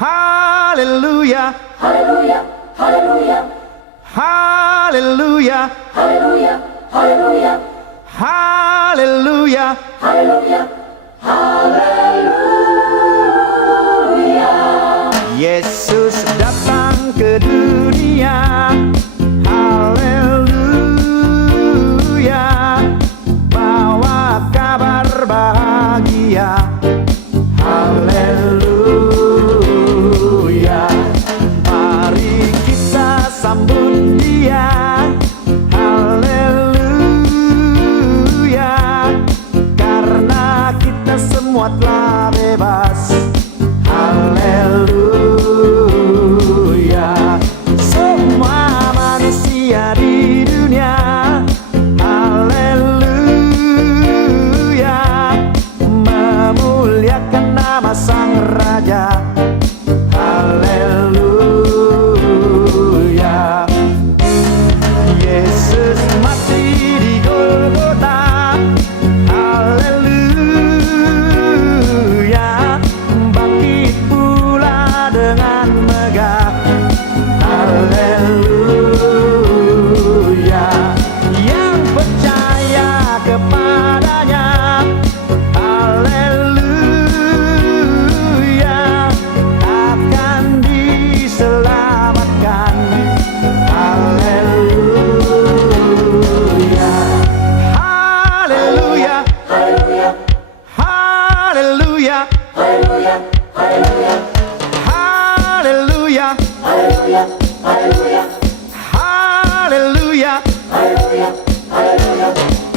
Hallelujah, Hallelujah, hallelujah, hallelujah, hallelujah, hallelujah, hallelujah. hallelujah, Yesus datang ke dunia. Haleluya, bawa kabar bahagia. Haleluya, mari kita sambut dia. Haleluya, karena kita semua telah bebas. Haleluya, semua manusia di dunia. Haleluya, memuliakan nama Sang Raja. Haleluya, Yesus mati di Golgota. Haleluya, bangkit pula dengan megah. Haleluya, yang percaya kepadanya. Haleluya, akan diselamatkan. Haleluya, haleluya, hallelujah, haleluya, hallelujah, hallelujah, haleluya, hallelujah, hallelujah, haleluya. hallelujah, hallelujah.